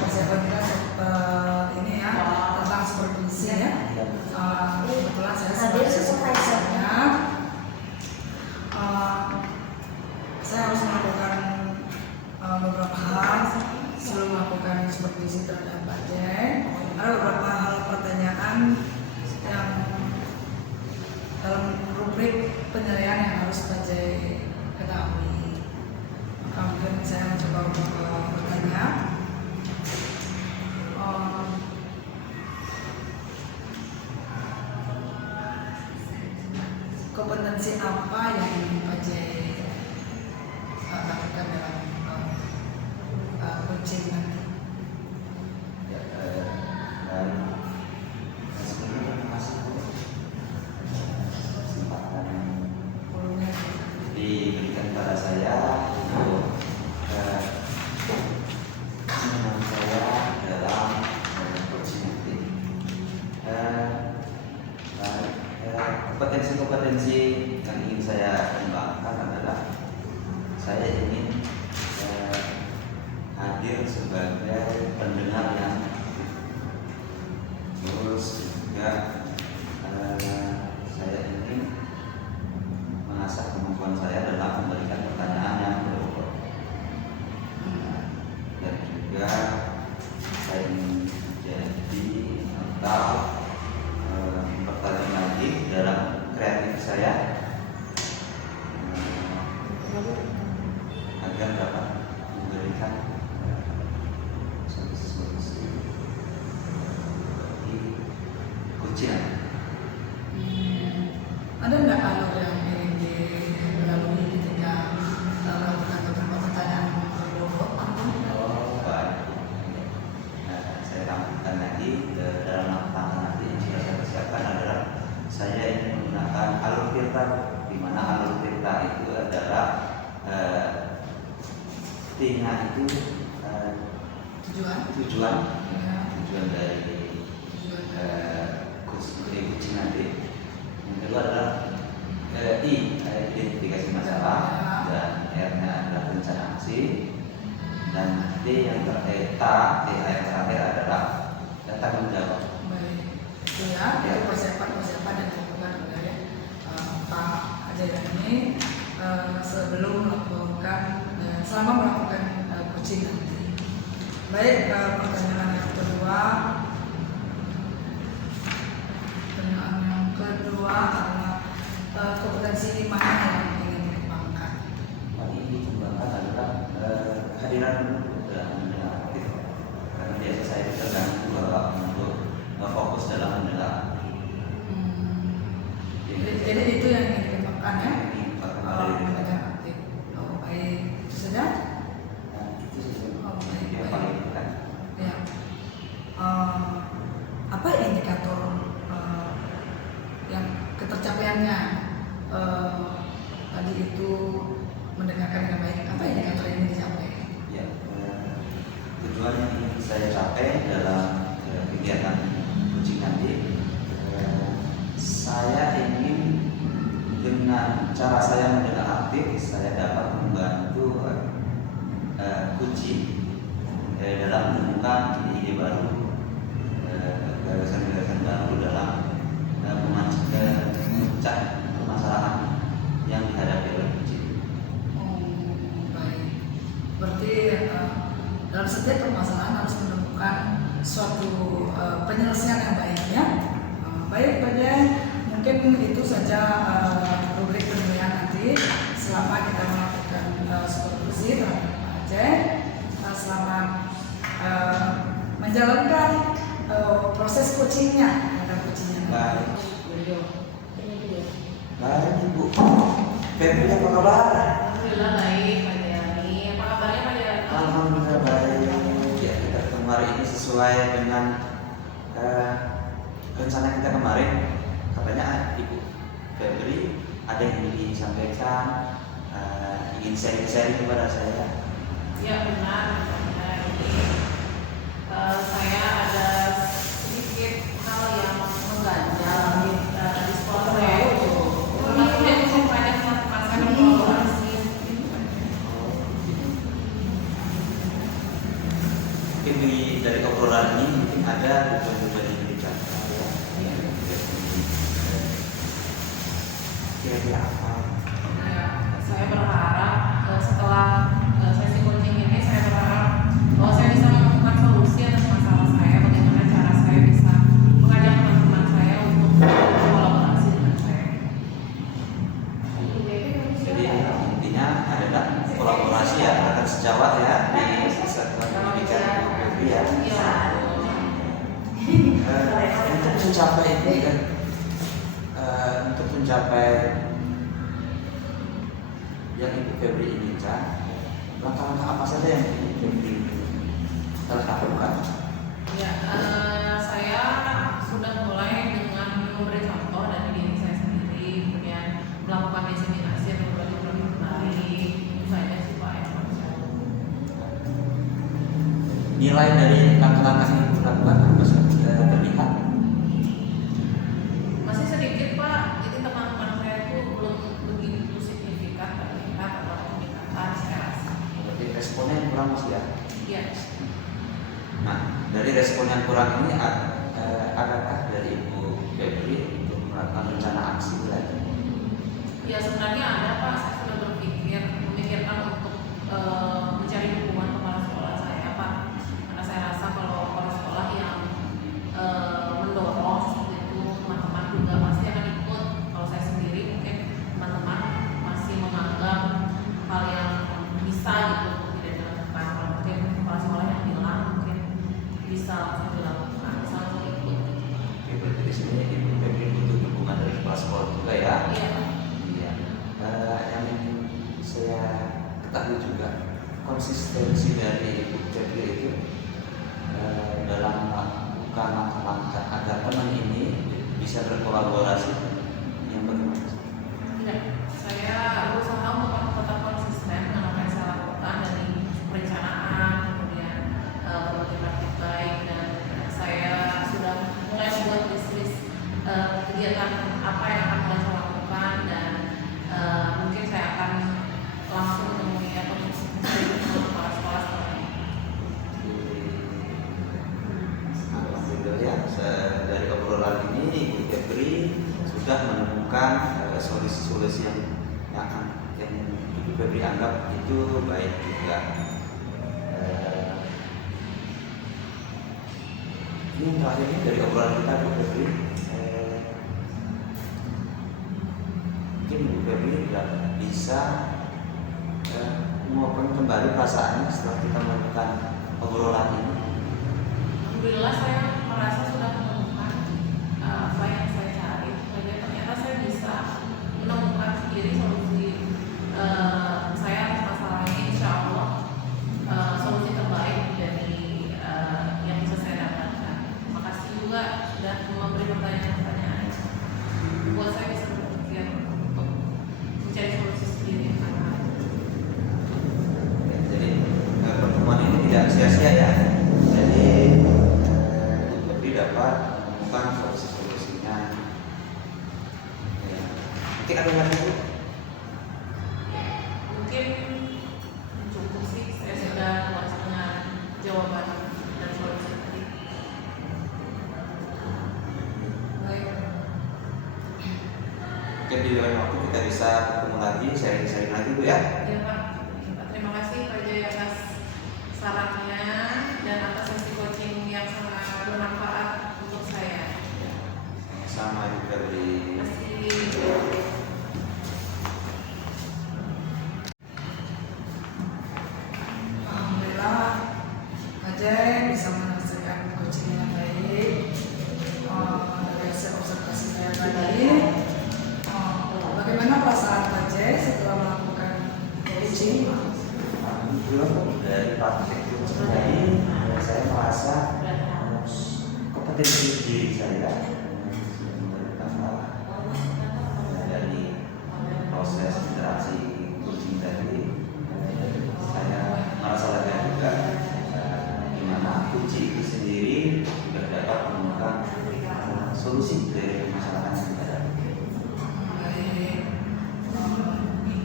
persiapan kita ini ya tentang supervisi ya. Kebetulan saya sebagai supervisornya, saya harus melakukan beberapa hal sebelum melakukan supervisi terhadap Pak Jeng. Ada beberapa hal pertanyaan yang dalam rubrik penilaian yang harus Pak Jeng ketahui. Maka mungkin saya mencoba untuk bertanya. Kompetensi apa yang Pak Jeng lakukan dalam coaching nanti? Diberikan pada saya untuk mengenal saya dalam coaching nanti. Kompetensi yang ingin saya kembangkan adalah saya ingin hadir sebagai pendengar yang aktif. Terus juga saya ingin mengasah kemampuan saya dalam memberikan pertanyaan yang berbobot. Dan juga saya ingin jadi atau mempertajam lagi dalam kreatif saya agar dapat memberikan solusi di coaching. Ada nggak alur yang ingin dilalui ketika melakukan beberapa pertanyaan berbobot? Oh, baik. Saya tambahkan lagi dalam langkah nanti yang sudah saya persiapkan adalah saya ingin menggunakan alur tirta, di mana alur tirta itu adalah T-nya itu tujuan dari coaching nanti. Yang kedua adalah I, identifikasi masalah, dan R-nya adalah rencana aksi, dan T yang terakhir adalah tanggung jawab. Baik, itu ya, itu persiapan yang dilakukan oleh Pak Ajaran ini sebelum melakukan selama melakukan coaching nanti. Baik, pertanyaan yang kedua adalah kompetensi mana yang ingin dikembangkan? Yang ingin dikembangkan adalah kehadiran mendengar aktif. Karena biasa saya terganggu untuk fokus dalam mendengar. Jadi itu yang ingin dikembangkan ya? Mendengar aktif. Oh baik, itu saja? Itu sih Baik. yang paling penting. Ya. Apa indikator yang ketercapaiannya tadi itu mendengarkan dengan baik? Apa indikator yang ingin dicapai? Ya, tujuan yang ingin saya capai dalam kegiatan coaching nanti, saya ingin dengan cara saya mendengar aktif, saya dapat membantu coaching dalam menemukan ide baru, gagasan-gagasan baru dalam memecah permasalahan yang dihadapi oleh coaching. Baik. Berarti dalam setiap permasalahan harus menemukan suatu penyelesaian yang baik ya. Baik, pada mungkin itu saja rubrik penilaian nanti selama kita melakukan supervisi terhadap Pak Aceh, selama menjalankan proses coachingnya. Baik. Baik Ibu. Febri apa kabar? Alhamdulillah baik Pak Jani. Apa kabarnya Pak Jani? Alhamdulillah baik. Ya, kita ketemu hari ini sesuai dengan rencana kita kemarin. Katanya Ibu Febri ada yang ingin disampaikan, ingin sharing-sharing kepada saya. Ya benar. Ini saya ada sedikit hal yang mengganjal di sekolah saya. Maksudnya cukup banyak masalah kolaborasi. Mungkin dari obrolan ini mungkin ada tujuan-tujuan yang diberikan. Kira-kira apa? Ya, saya berharap setelah sesi coaching ini saya berharap bahwa saya bisa menemukan solusi atas masalah saya, bagaimana cara saya bisa mengajak teman-teman saya untuk berkolaborasi dengan saya. Jadi intinya adalah kolaborasi ya, akan sejawat ya di satuan pendidikan PBB ya. Iya. Untuk mencapai ini kan, untuk mencapai yang Ibu Febri inginkan, langkah-langkah apa saja yang Ibu Febri telah lakukan? Ya, saya sudah mulai dengan memberi contoh dari diri saya sendiri, kemudian melakukan diseminasi atau berbagi baik, itu saja sih Pak yang harus saya lakukan. Nilai dari langkah-langkah yang Ibu lakukan apa saja terlihat? Masih sedikit Pak, jadi teman-teman saya itu belum begitu signifikan terlihat atau peningkatan saya rasa. Berarti responnya yang kurang Mas ya? Iya. Nah, dari respon yang kurang ini adakah dari Ibu Febri untuk melakukan rencana aksi lagi? Ya sebenarnya ada Pak, saya sudah memikirkan untuk mencari dukungan kepala sekolah saya Pak, karena saya rasa kalau kepala sekolah yang mendorong seperti itu, teman-teman juga pasti akan ikut. Kalau saya sendiri mungkin teman-teman masih menganggap hal yang bisa gitu untuk tidak dilakukan. Kalau mungkin kepala sekolah yang bilang mungkin bisa langsung dilakukan, bisa langsung ikut. Oke, berarti di sini Ibu Febri butuh dukungan dari kepala sekolah juga ya? Iya. Iya. Yang ingin saya ketahui juga konsistensi dari Ibu Febri itu dalam melakukan langkah-langkah agar teman ini bisa berkolaborasi yang bagaimana? Tidak, saya berusaha untuk tetap konsisten dengan apa yang saya lakukan dari perencanaan, kemudian berbagai praktik baik, dan saya sudah mulai membuat list kegiatan apa yang akan mulai saya lakukan, dan mungkin saya akan langsung menemui atau mencari kepala sekolah setelah ini. Alhamdulillah ya, dari obrolan ini Ibu Febri sudah menemukan solusi-solusi yang Ibu Febri anggap itu baik juga. Ini yang terakhirnya dari obrolan kita Ibu Febri, mungkin Ibu Febri tidak bisa menguapkan kembali perasaannya setelah kita melakukan obrolan ini. Alhamdulillah saya merasa sudah menemukan apa yang saya cari. Jadi ternyata saya bisa menemukan sendiri solusi saya atas masalah ini. Insya Allah solusi terbaik dari yang bisa saya dapatkan. Makasih juga sudah memberi pertanyaan-pertanyaan buat saya bisa berpikir untuk mencari solusi sendiri. Jadi pertemuan ini tidak sia-sia ya. Jadi Febri dapat menemukan solusi-solusinya. Ya. Mungkin ada yang lain? Mungkin cukup sih, saya sudah puas dengan jawaban dan solusi tadi. Baik. Mungkin di lain waktu kita bisa ketemu lagi, sharing-sharing lagi Bu ya. Ya Pak, terima kasih Pak Jaya atas sarannya dan atas sesi coaching yang sangat bermanfaat untuk saya. Sama Ibu Febri. Terima kasih. Alhamdulillah Ajay bisa menghasilkan coaching yang baik. Dari hasil observasi saya tadi, bagaimana perasaan Ajay setelah melakukan coaching? Dari praktek ini saya merasa kompetensi diri saya dari proses interaksi coaching tadi, saya merasa lega juga di mana coaching itu sendiri sudah dapat menemukan solusi dari masalah yang kita hadapi. Baik.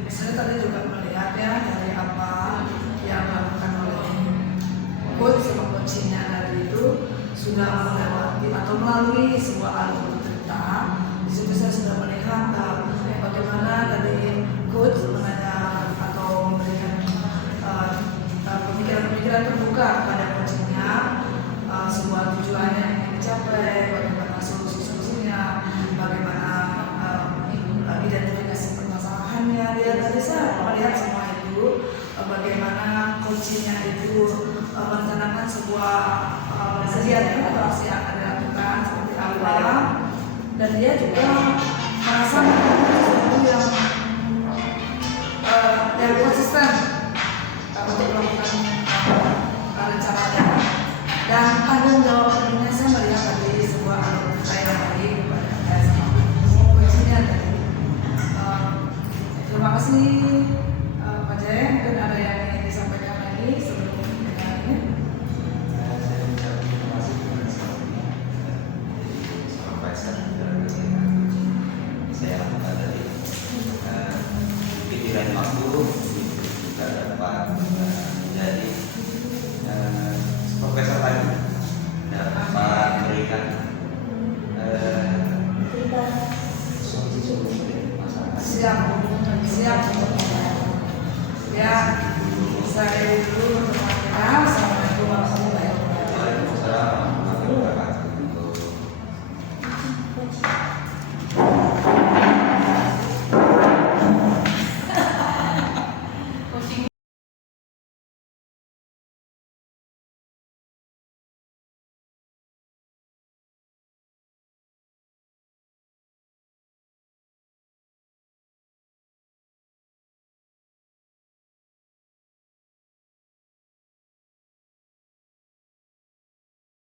Saya tadi juga melihat ya dari apa yang dilakukan oleh coach sama coachingnya melalui sebuah alur cerita. Di situ saya sudah melihat bagaimana tadi coach menanya atau memberikan pemikiran-pemikiran terbuka kepada coachnya, sebuah tujuan yang ingin dicapai, bagaimana solusi-solusinya, bagaimana identifikasi permasalahannya. Dia tadi saya melihat semua itu, bagaimana coachingnya itu merencanakan sebuah kegiatan atau aksi yang akan dilakukan seperti apa, dan dia juga merasa sesuatu yang konsisten untuk melakukan rencananya, dan tanggung jawab penuhnya. Saya melihat tadi sebuah alur saya tadi kepada saya sama coachingnya tadi. Terima kasih Pak Jaya. Mungkin ada yang ingin disampaikan lagi sebelum kita ini. Saya ucapkan terima kasih kepada supervisor dalam kegiatan coaching. Saya lakukan dari pikiran waktu juga dapat menjadi supervisor lagi, dapat memberikan solusi-solusi masalah. Siap. Ya, saya dulu